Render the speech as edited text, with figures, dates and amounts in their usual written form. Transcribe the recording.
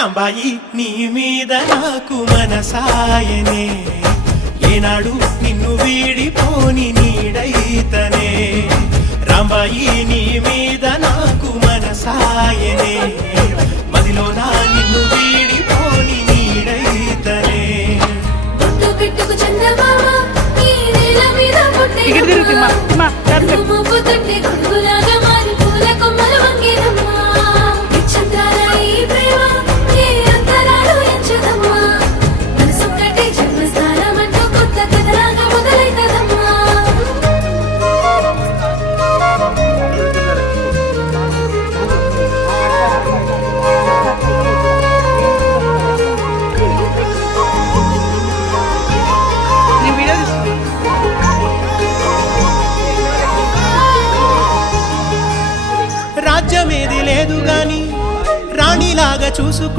రాంబాయి నీ మీద నాకు మనసాయనే ఏనాడు నిన్ను వీడిపోని నీడైతనే రాంబాయి నీ మీద నాకు మనసాయనే మదిలో నా నిన్ను వీడిపోని నీడైతనే పెట్టుకు చందమామ ఈ నేల మీద పుట్టే కొడుకులాగా మారి పూల కొమ్మలు వంగేదమ్మా చంద్రాల ఈ ప్రేమ ఏ అంతరాలు ఎంచదమ్మా మనసొక్కటి జన్మస్థానం అంటూ కొత్త కథలాగా మొదలైతదమ్మా రాజ్యమేది లేదు గాని రాణిలాగా చూసుకు